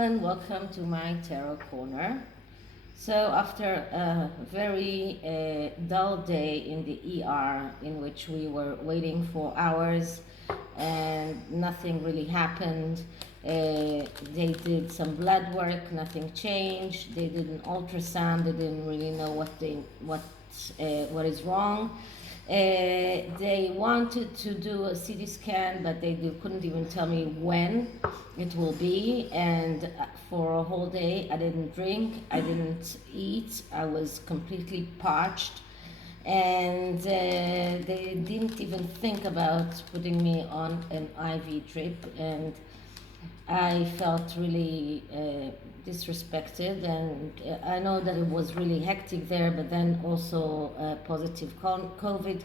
everyone, welcome to my tarot corner. So after a very dull day in the ER in which we were waiting for hours and nothing really happened, they did some blood work, nothing changed. They did an ultrasound, they didn't really know what is wrong. They wanted to do a CT scan, but they couldn't even tell me when it will be. And for a whole day, I didn't drink, I didn't eat, I was completely parched. And they didn't even think about putting me on an IV drip. And I felt really disrespected, and I know that it was really hectic there, but then also a positive COVID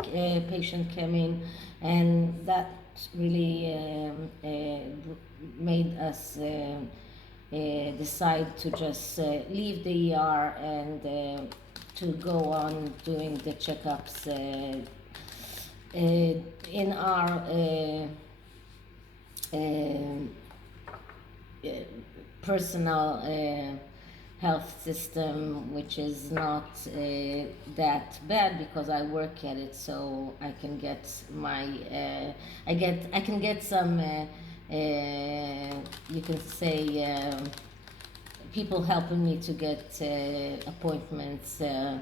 patient came in, and that really made us decide to just leave the ER and to go on doing the checkups in our personal health system, which is not that bad because I work at it, so I can get my I can get some you can say people helping me to get appointments a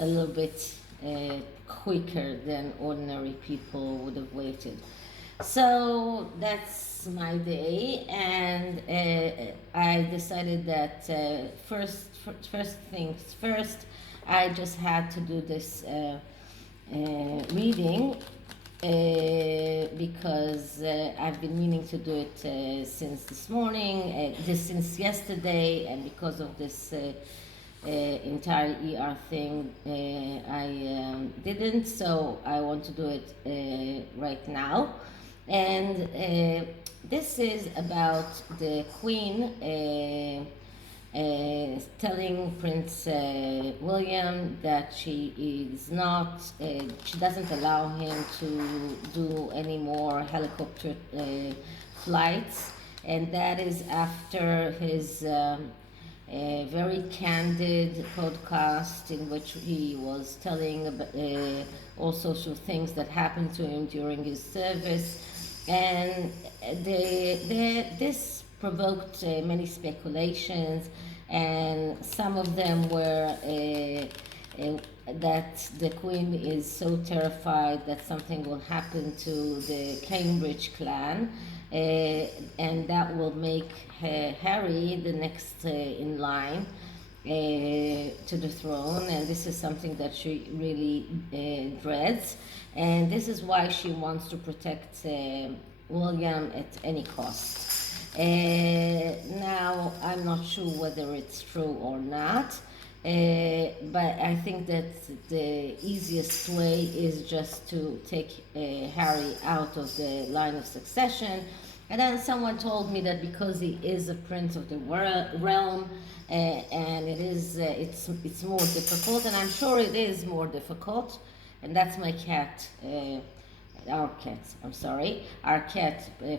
little bit quicker than ordinary people would have waited. So that's my day, and I decided that first things first, I just had to do this reading because I've been meaning to do it since this morning, since yesterday, and because of this entire ER thing, I didn't, so I want to do it right now. And this is about the Queen telling Prince William that she doesn't allow him to do any more helicopter flights, and that is after his very candid podcast in which he was telling about all sorts of things that happened to him during his service. And this provoked many speculations, and some of them were that the Queen is so terrified that something will happen to the Cambridge clan, and that will make Harry the next in line to the throne, and this is something that she really dreads, and this is why she wants to protect William at any cost. Now, I'm not sure whether it's true or not, but I think that the easiest way is just to take Harry out of the line of succession. And then someone told me that because he is a prince of the realm, and it's more difficult, and I'm sure it is more difficult. And that's my cat, our cat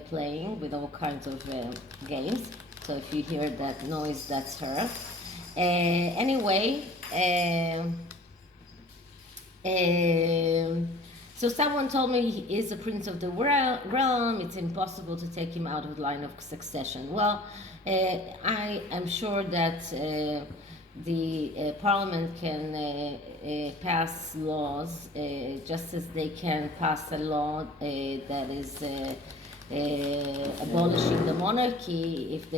playing with all kinds of games. So if you hear that noise, that's her. Anyway, so someone told me he is a prince of the realm, it's impossible to take him out of the line of succession. Well, I am sure that the parliament can pass laws just as they can pass a law that is abolishing the monarchy if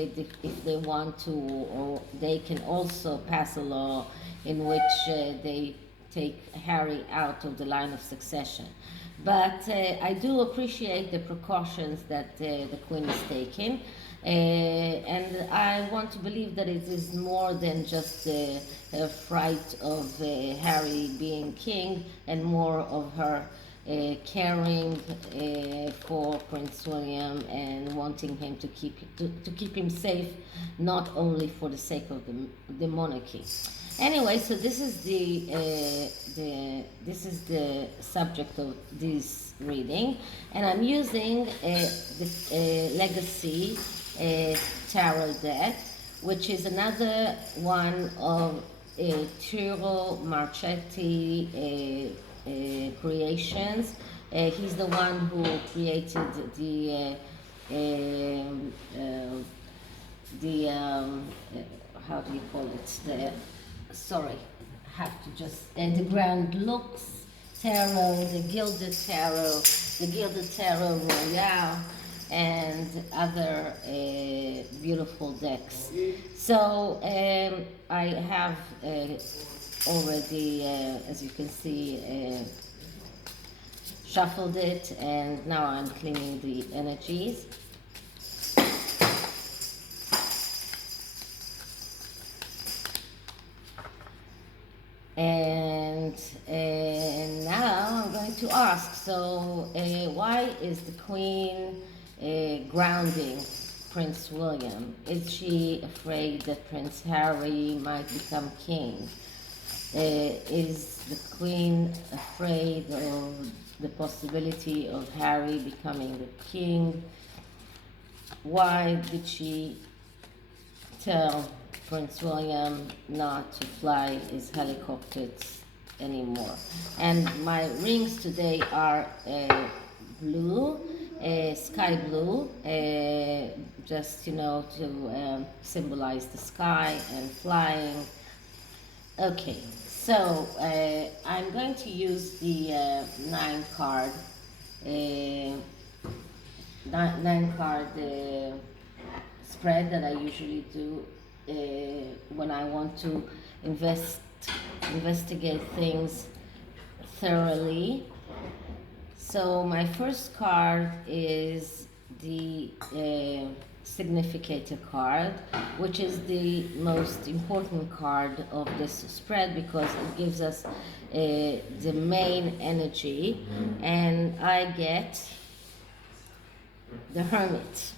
they want to, or they can also pass a law in which they take Harry out of the line of succession. But I do appreciate the precautions that the Queen is taking, and I want to believe that it is more than just a fright of Harry being king, and more of her caring for Prince William and wanting him to keep him safe, not only for the sake of the monarchy. Anyway, so this is the subject of this reading, and I'm using the legacy tarot deck, which is another one of Tiro Marchetti creations. He's the one who created how do you call it? Sorry, have to just the Grand Lux Tarot, the Gilded Tarot Royale, and other beautiful decks. So I have already, as you can see, shuffled it, and now I'm cleaning the energies. And now I'm going to ask, so why is the Queen grounding Prince William? Is she afraid that Prince Harry might become king? Is the Queen afraid of the possibility of Harry becoming the king? Why did she tell Prince William not to fly his helicopters anymore? And my rings today are blue, sky blue, just, you know, to symbolize the sky and flying. Okay, so I'm going to use the 9 card spread that I usually do when I want to investigate things thoroughly. So my first card is the Significator Card, which is the most important card of this spread because it gives us the main energy, and I get the Hermit.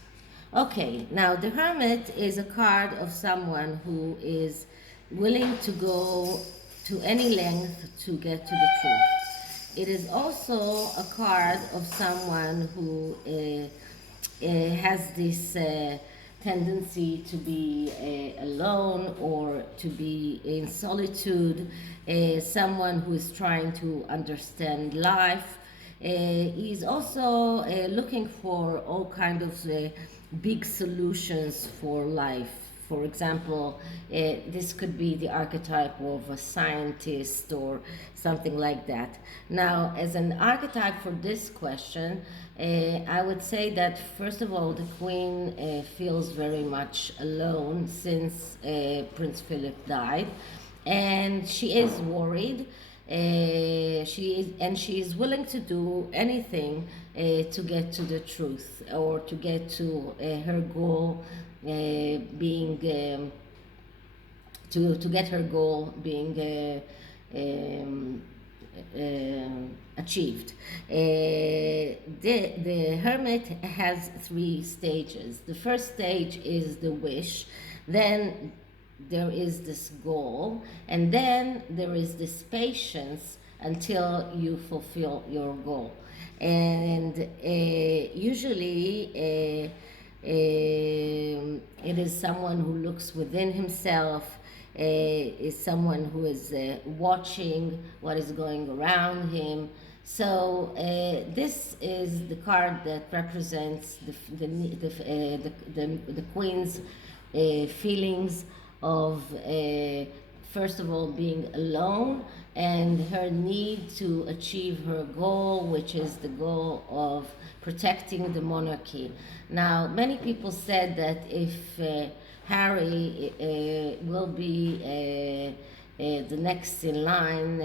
Okay, now the Hermit is a card of someone who is willing to go to any length to get to the truth. It is also a card of someone who has this tendency to be alone or to be in solitude, someone who is trying to understand life. He's also looking for all kind of big solutions for life. For example, this could be the archetype of a scientist or something like that. Now, as an archetype for this question, I would say that first of all, the Queen feels very much alone since Prince Philip died, and she is worried. She is willing to do anything to get to the truth or to get to her goal, being to get her goal being achieved. The Hermit has 3 stages. The first stage is the wish, then there is this goal, and then there is this patience until you fulfill your goal. And usually it is someone who looks within himself, is someone who is watching what is going around him. So this is the card that represents the Queen's feelings of first of all being alone and her need to achieve her goal, which is the goal of protecting the monarchy. Now, many people said that if Harry will be the next in line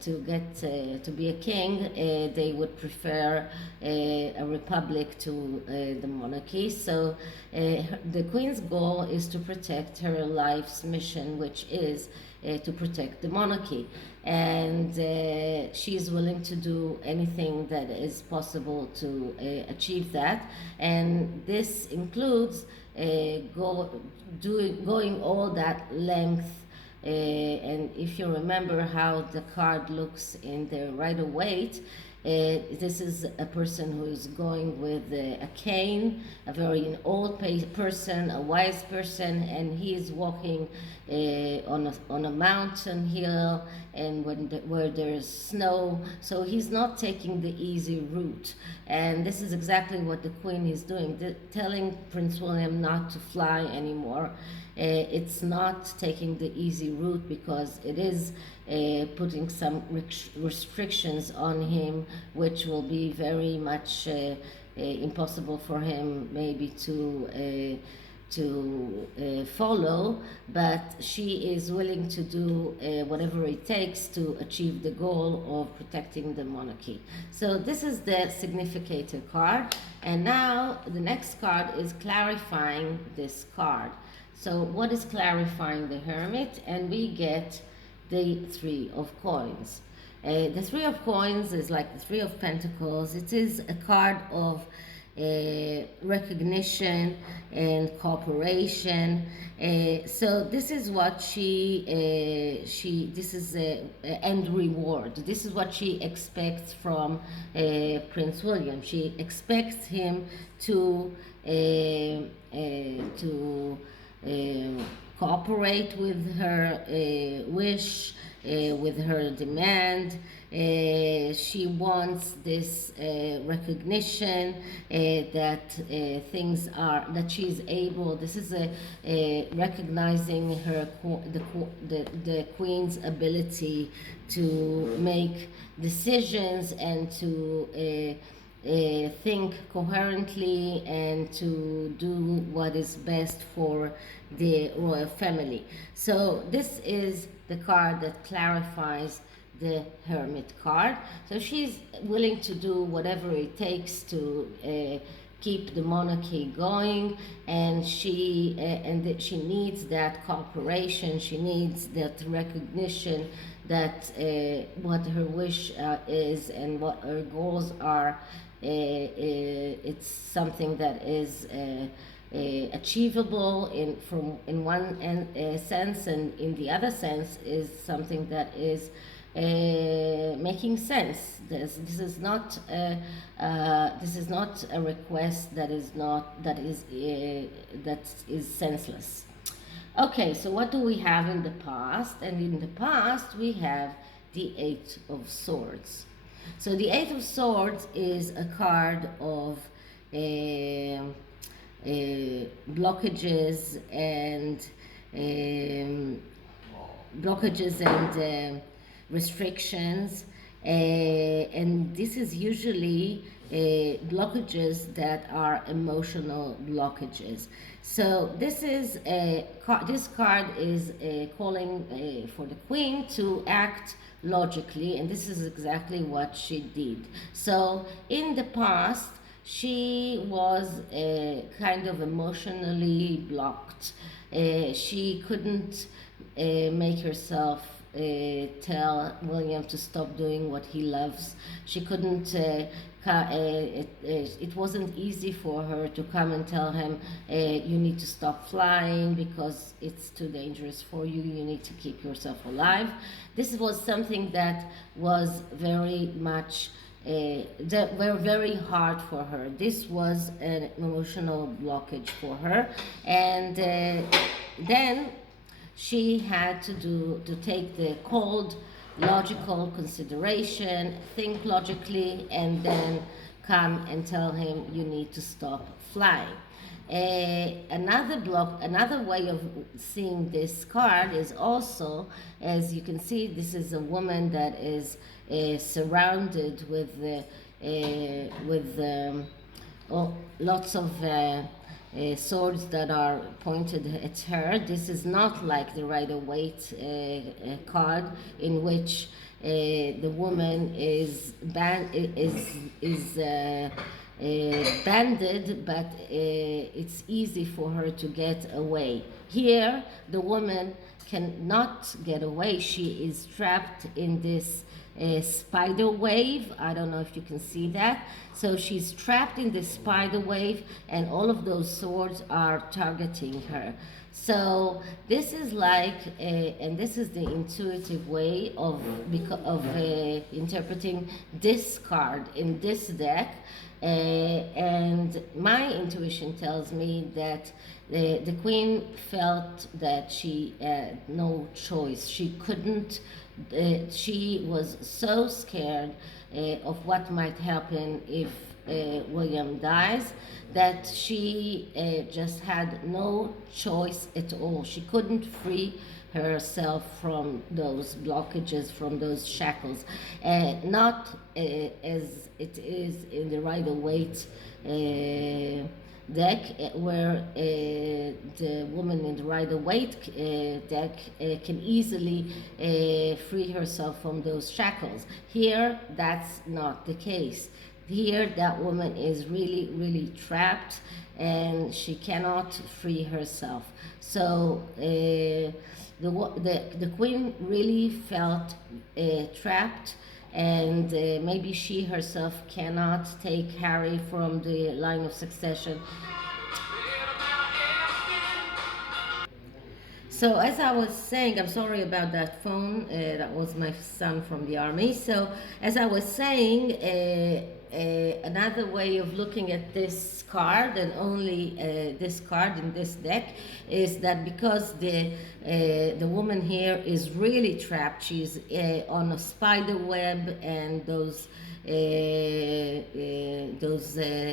to get to be a king, they would prefer a republic to the monarchy. So the Queen's goal is to protect her life's mission, which is to protect the monarchy, and she is willing to do anything that is possible to achieve that, and this includes going all that length. And if you remember how the card looks in the Rider-Waite, This is a person who is going with a cane, a very old person, a wise person, and he is walking on a mountain hill, and where there's snow, so he's not taking the easy route. And this is exactly what the Queen is doing, telling Prince William not to fly anymore. It's not taking the easy route, because it is putting some restrictions on him, which will be very much impossible for him maybe to follow, but she is willing to do whatever it takes to achieve the goal of protecting the monarchy. So this is the Significator card, and now the next card is clarifying this card. So what is clarifying the Hermit? And we get the Three of Coins. The Three of Coins is like the Three of Pentacles. It is a card of recognition and cooperation. So this is what this is a end reward. This is what she expects from Prince William. She expects him to cooperate with her wish, with her demand. She wants this recognition that things are, that she's able. This is recognizing her the Queen's ability to make decisions and to think coherently and to do what is best for the royal family. So this is the card that clarifies the Hermit card. So she's willing to do whatever it takes to keep the monarchy going, and she needs that cooperation. She needs that recognition that what her wish is and what her goals are. It's something that is achievable in one sense, and in the other sense is something that is making sense. This is not a request that is senseless. Okay, so what do we have in the past? And in the past we have the Eight of Swords. So the Eight of Swords is a card of blockages and restrictions, and this is usually blockages that are emotional blockages. So this card is calling for the Queen to act logically, and this is exactly what she did. So in the past she was kind of emotionally blocked. She couldn't make herself tell William to stop doing what he loves. She couldn't it wasn't easy for her to come and tell him, you need to stop flying because it's too dangerous for you, you need to keep yourself alive. This was something that was very much that were very hard for her. This was an emotional blockage for her, and then she had to take the cold, logical consideration, think logically, and then come and tell him you need to stop flying. Another way of seeing this card is also, as you can see, this is a woman that is surrounded with lots of swords that are pointed at her. This is not like the Rider-Waite card, in which the woman is banded, but it's easy for her to get away. Here, the woman cannot get away. She is trapped in this spider wave. I don't know if you can see that. So she's trapped in this spider wave, and all of those swords are targeting her. So this is like, and this is the intuitive way of interpreting this card in this deck. And my intuition tells me that the queen felt that she had no choice. She couldn't, she was so scared of what might happen if William dies, that she just had no choice at all. She couldn't free herself from those blockages, from those shackles. Not as it is in the Rider-Waite deck, where the woman in the Rider-Waite deck can easily free herself from those shackles. Here, that's not the case. Here, that woman is really, really trapped, and she cannot free herself. So the queen really felt trapped, and maybe she herself cannot take Harry from the line of succession. So as I was saying, I'm sorry about that phone. That was my son from the army. So as I was saying, another way of looking at this card, and only this card in this deck, is that because the woman here is really trapped, she's on a spider web, and those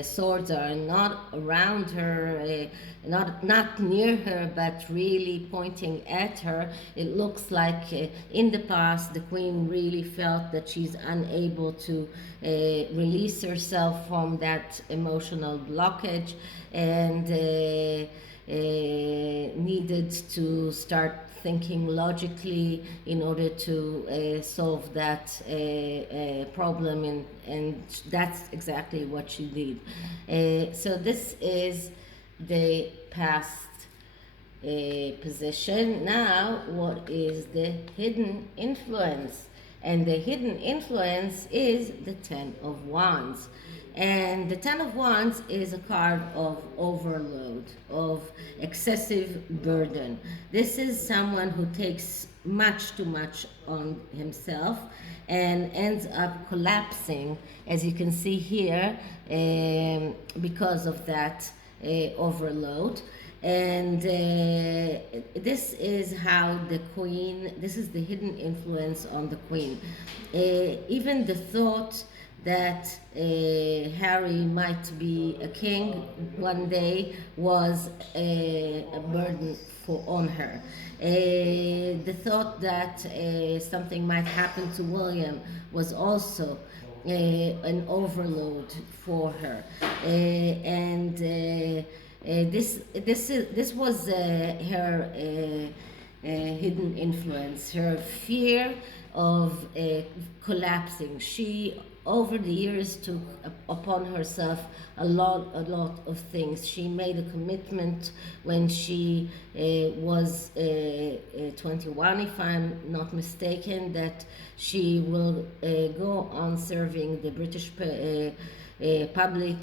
swords are not around her, not near her, but really pointing at her. It looks like in the past the queen really felt that she's unable to release herself from that emotional blockage, and needed to start thinking logically in order to solve that problem, and that's exactly what she did. So this is the past position. Now, what is the hidden influence? And the hidden influence is the Ten of Wands. And the Ten of Wands is a card of overload, of excessive burden. This is someone who takes much too much on himself and ends up collapsing, as you can see here, because of that overload. And this is how the queen, this is the hidden influence on the queen. Even the thought that Harry might be a king one day was a burden on her. The thought that something might happen to William was also an overload for her. This was her hidden influence, her fear of collapsing. She, over the years, took upon herself a lot of things. She made a commitment when she was 21, if I'm not mistaken, that she will go on serving the British public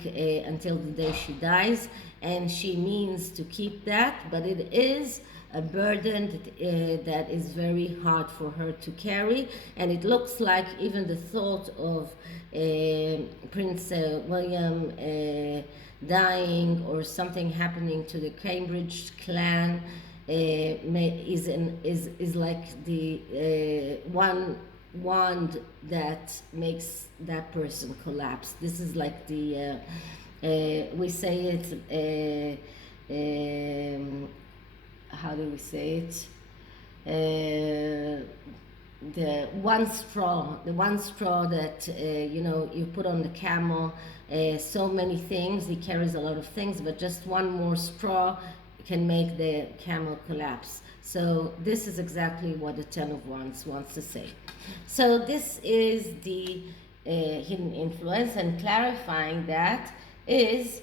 until the day she dies, and she means to keep that, but it is a burden that is very hard for her to carry. And it looks like even the thought of Prince William dying, or something happening to the Cambridge clan, is like the one wand that makes that person collapse. This is like the we say it, how do we say it? The one straw that you put on the camel. So many things, he carries a lot of things, but just one more straw can make the camel collapse. So this is exactly what the Ten of Wands wants to say. So this is the hidden influence, and clarifying that is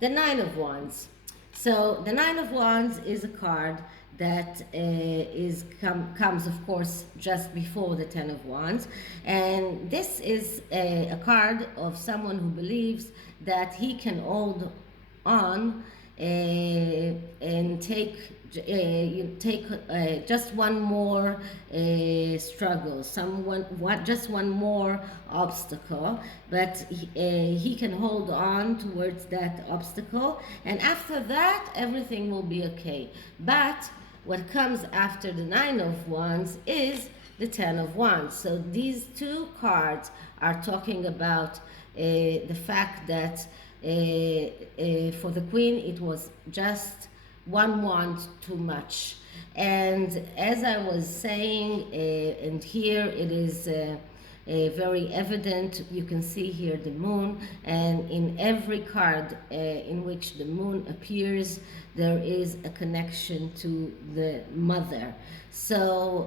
the Nine of Wands. So the Nine of Wands is a card that comes, of course, just before the Ten of Wands, and this is a card of someone who believes that he can hold on and take just one more struggle, just one more obstacle, but he can hold on towards that obstacle, and after that everything will be okay. But what comes after the Nine of Wands is the Ten of Wands. So these two cards are talking about the fact that for the Queen it was just one wand too much. And as I was saying, and here it is very evident, you can see here the moon, and in every card in which the moon appears, there is a connection to the mother. So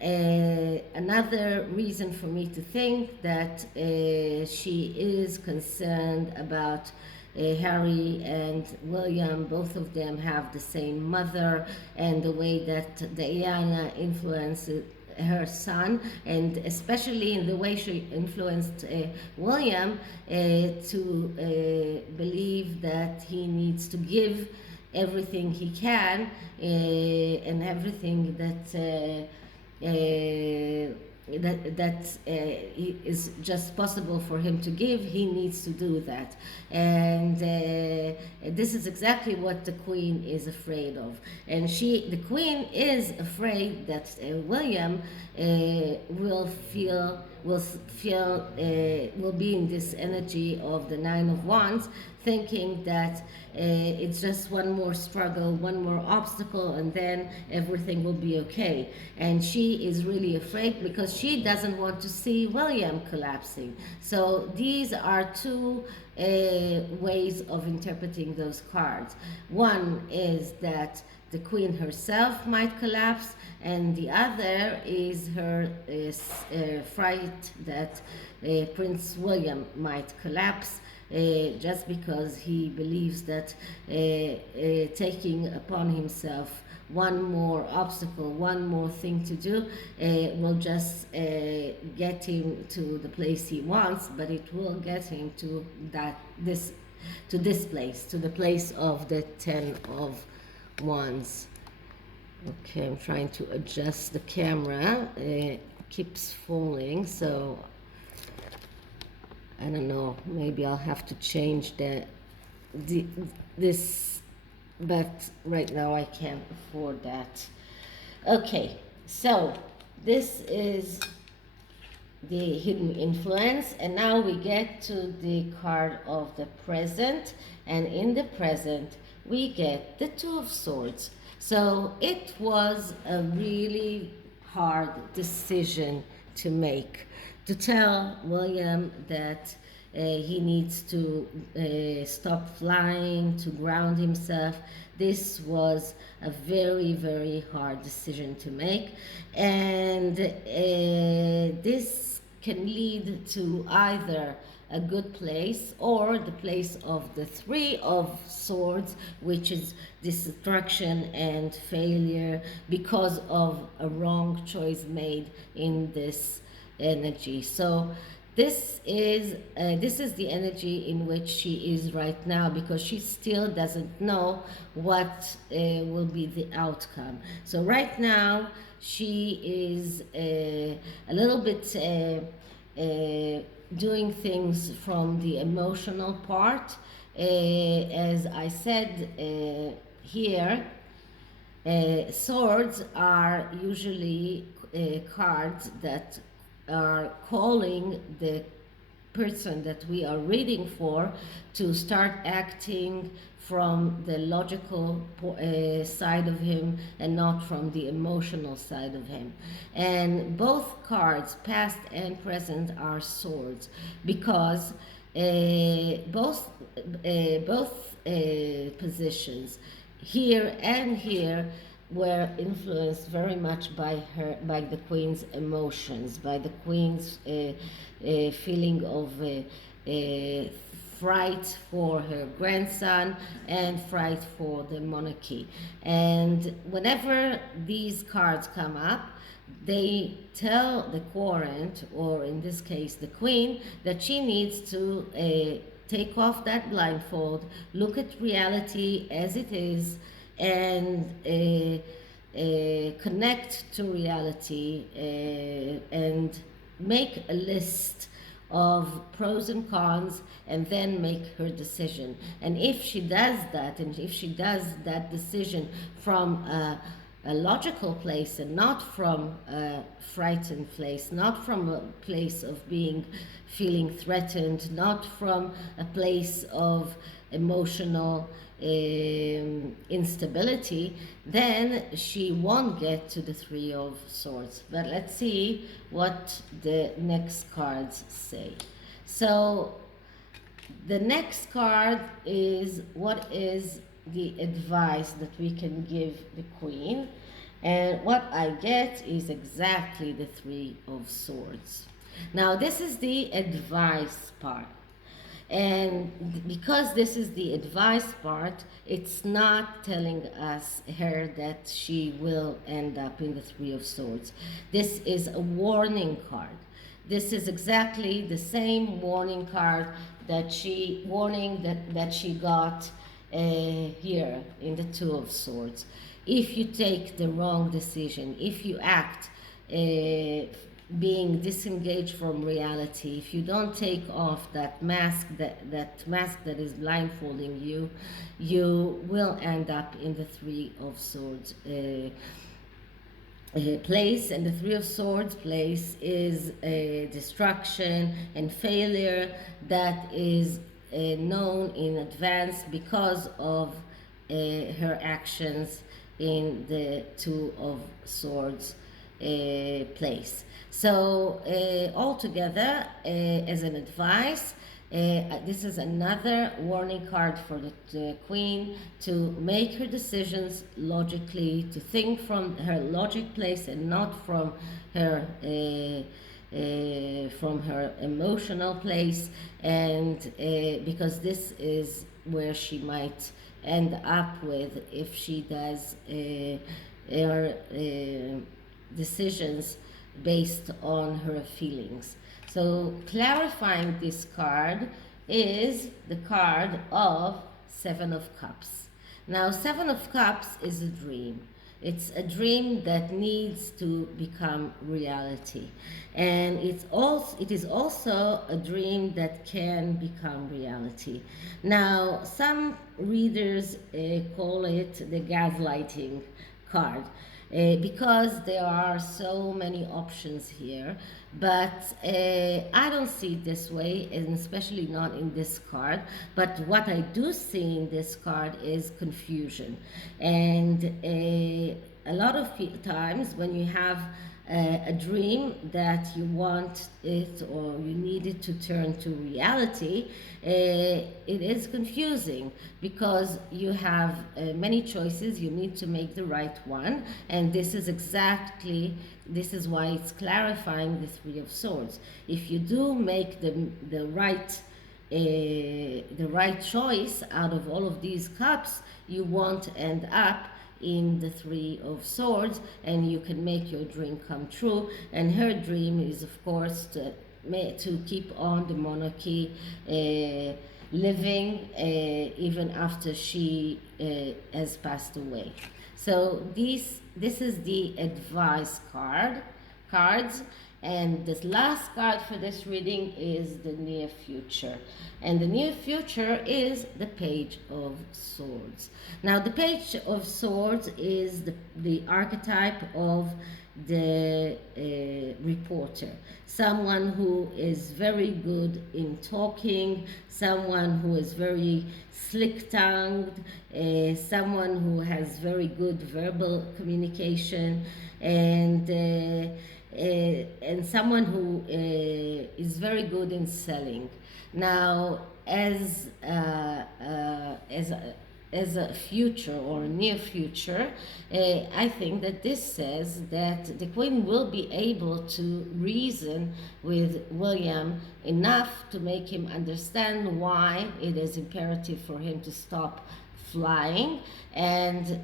another reason for me to think that she is concerned about Harry and William. Both of them have the same mother, and the way that Diana influences her son, and especially in the way she influenced William to believe that he needs to give everything he can and everything that is just possible for him to give, he needs to do that. And this is exactly what the Queen is afraid of. And the Queen is afraid that William will be in this energy of the Nine of Wands, thinking that it's just one more struggle, one more obstacle, and then everything will be okay. And she is really afraid because she doesn't want to see William collapsing. So these are two ways of interpreting those cards. One is that the Queen herself might collapse, and the other is her fright that Prince William might collapse, just because he believes that taking upon himself one more obstacle, one more thing to do, will just get him to the place he wants, but it will get him to this place, to the place of the Ten of Wands. Okay, I'm trying to adjust the camera. It keeps falling, so I don't know, maybe I'll have to change this, but right now I can't afford that. Okay, so this is the hidden influence, and now we get to the card of the present, and in the present we get the Two of Swords. So it was a really hard decision to make, to tell William that he needs to stop flying, to ground himself. This was a very, very hard decision to make, and this can lead to either a good place or the place of the Three of Swords, which is destruction and failure because of a wrong choice made in this energy. So this is the energy in which she is right now, because she still doesn't know what will be the outcome. So right now she is a little bit doing things from the emotional part. As I said here, swords are usually cards that are calling the person that we are reading for to start acting from the logical side of him and not from the emotional side of him. And both cards, past and present, are swords, because both positions, here and here, were influenced very much by the Queen's emotions, by the Queen's feeling of fright for her grandson, and fright for the monarchy. And whenever these cards come up, they tell the querent, or in this case the queen, that she needs to take off that blindfold, look at reality as it is, and connect to reality, and make a list of pros and cons, and then make her decision. And if she does that, and if she does that decision from a logical place and not from a frightened place, not from a place of feeling threatened, not from a place of emotional instability, then she won't get to the Three of Swords. But let's see what the next cards say. So the next card is, what is the advice that we can give the queen? And what I get is exactly the Three of Swords. Now this is the advice part. And because this is the advice part, it's not telling her that she will end up in the Three of Swords. This is a warning card. This is exactly the same warning card that she got here in the Two of Swords. If you take the wrong decision, if you act being disengaged from reality, if you don't take off that mask that is blindfolding you, you will end up in the Three of Swords place. And the Three of Swords place is destruction and failure that is known in advance because of her actions in the Two of Swords place. So altogether, as an advice, this is another warning card for the queen to make her decisions logically, to think from her logic place and not from her emotional place, and because this is where she might end up with if she does her decisions based on her feelings. So clarifying this card is the card of Seven of Cups. Now, Seven of Cups is a dream. It's a dream that needs to become reality. And it is also a dream that can become reality. Now, some readers call it the gaslighting card. Because there are so many options here, but I don't see it this way, and especially not in this card. But what I do see in this card is confusion. And a lot of times when you have a dream that you want it or you need it to turn to reality, it is confusing because you have many choices. You need to make the right one, and this is why it's clarifying the Three of Swords. If you do make the right choice out of all of these cups, you won't end up in the Three of Swords, and you can make your dream come true. And her dream is, of course, to keep on the monarchy living even after she has passed away. So this is the advice cards. And the last card for this reading is the near future. And the near future is the Page of Swords. Now, the Page of Swords is the archetype of the reporter. Someone who is very good in talking, someone who is very slick-tongued, someone who has very good verbal communication, and someone who is very good in selling. Now, as as a future or a near future, I think that this says that the Queen will be able to reason with William enough to make him understand why it is imperative for him to stop flying, and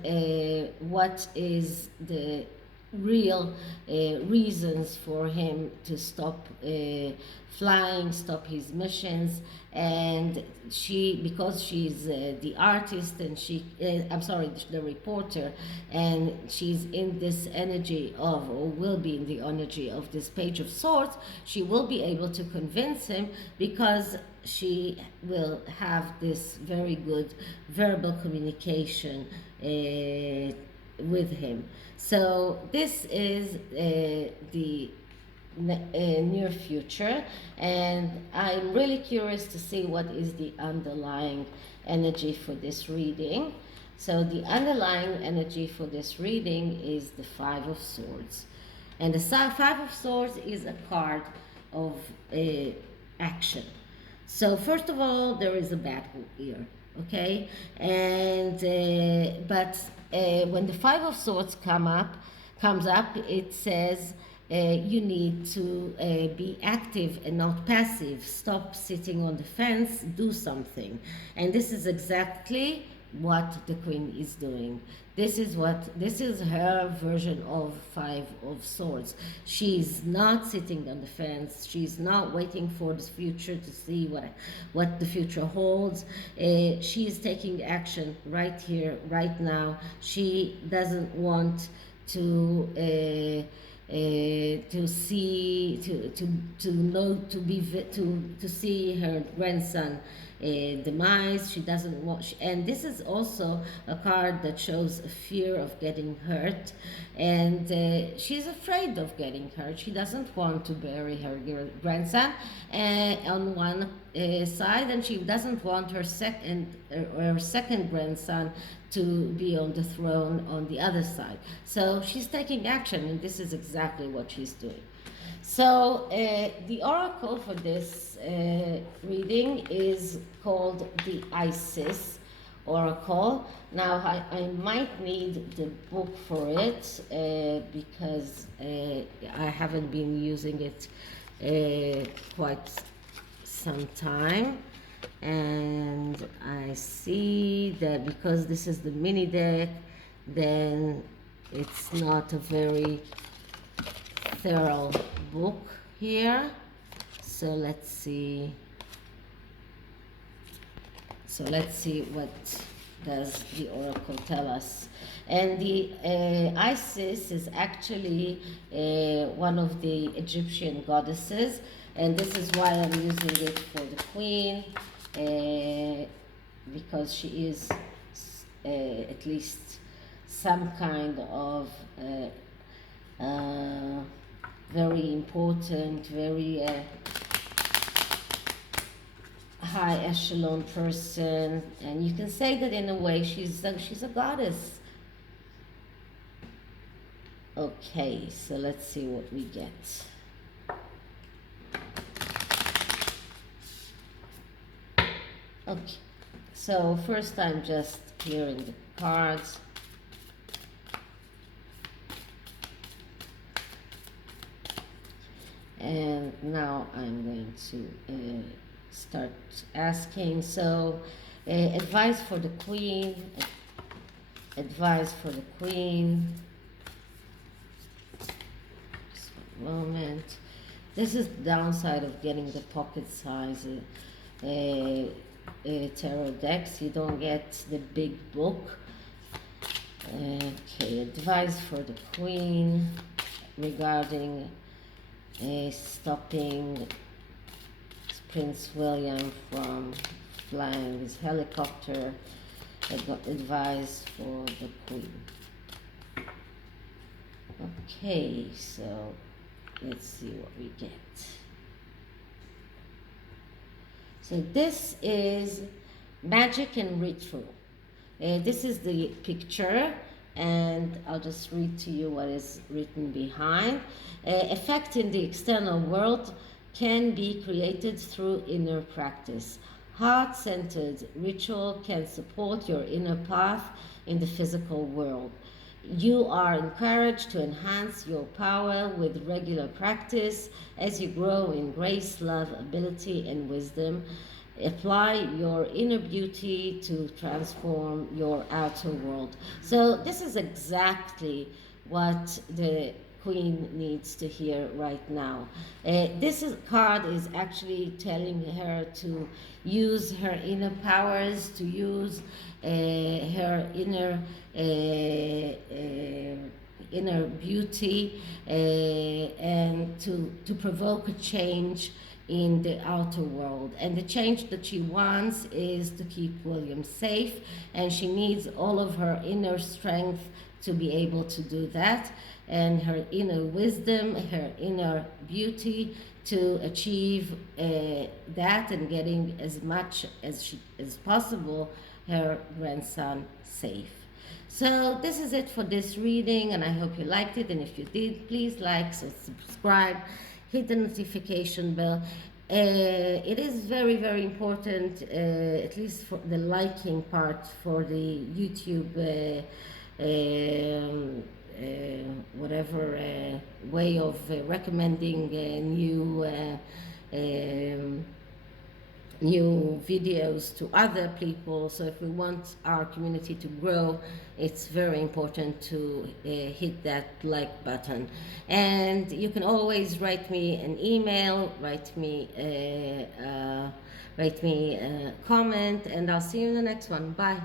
what is the real reasons for him to stop flying, stop his missions. And she, because she's the artist, and she I'm sorry, the reporter, and she's in this energy of, or will be in the energy of, this Page of Swords, she will be able to convince him, because she will have this very good verbal communication with him. So this is the near future, and I'm really curious to see what is the underlying energy for this reading. So the underlying energy for this reading is the Five of Swords, and the Five of Swords is a card of action. So first of all, there is a battle here, okay, and but when the Five of Swords comes up, it says you need to be active and not passive. Stop sitting on the fence, do something. And this is exactly what the Queen is doing. This is her version of Five of Swords. She's not sitting on the fence. She's not waiting for the future to see what the future holds. She is taking action right here, right now. She doesn't want to see her grandson demise. She doesn't want, and this is also a card that shows a fear of getting hurt, and she's afraid of getting hurt. She doesn't want to bury her grandson on one side, and she doesn't want her second grandson to be on the throne on the other side. So she's taking action, and this is exactly what she's doing. So the oracle for this reading is called the Isis Oracle. Now I might need the book for it because I haven't been using it quite some time. And I see that because this is the mini deck, then it's not a very thorough book here. So let's see. What does the oracle tell us. And the Isis is actually one of the Egyptian goddesses, and this is why I'm using it for the Queen, because she is at least some kind of very important, very high echelon person, and you can say that in a way she's a goddess. Okay, so let's see what we get. Okay, so first I'm just clearing the cards. And now I'm going to start asking. So advice for the Queen, advice for the Queen. Just one moment. This is the downside of getting the pocket size tarot decks. You don't get the big book. Okay, advice for the Queen regarding stopping Prince William from flying his helicopter. Advice for the Queen. Okay, so let's see what we get. So this is magic and ritual. This is the picture, and I'll just read to you what is written behind. Effect in the external world can be created through inner practice. heart-centered ritual can support your inner path in the physical world. You are encouraged to enhance your power with regular practice as you grow in grace, love, ability, and wisdom. Apply your inner beauty to transform your outer world. So, this is exactly what the Queen needs to hear right now. Card is actually telling her to use her inner powers, to use her inner beauty, and to provoke a change in the outer world. And the change that she wants is to keep William safe, and she needs all of her inner strength to be able to do that, and her inner wisdom, her inner beauty to achieve that, and getting as much as possible her grandson safe. So this is it for this reading, and I hope you liked it. And if you did, please like, subscribe, hit the notification bell. It is very, very important, at least for the liking part, for the YouTube whatever way of recommending new videos to other people. So if we want our community to grow, it's very important to hit that like button. And you can always write me an email, write me a comment, and I'll see you in the next one. Bye.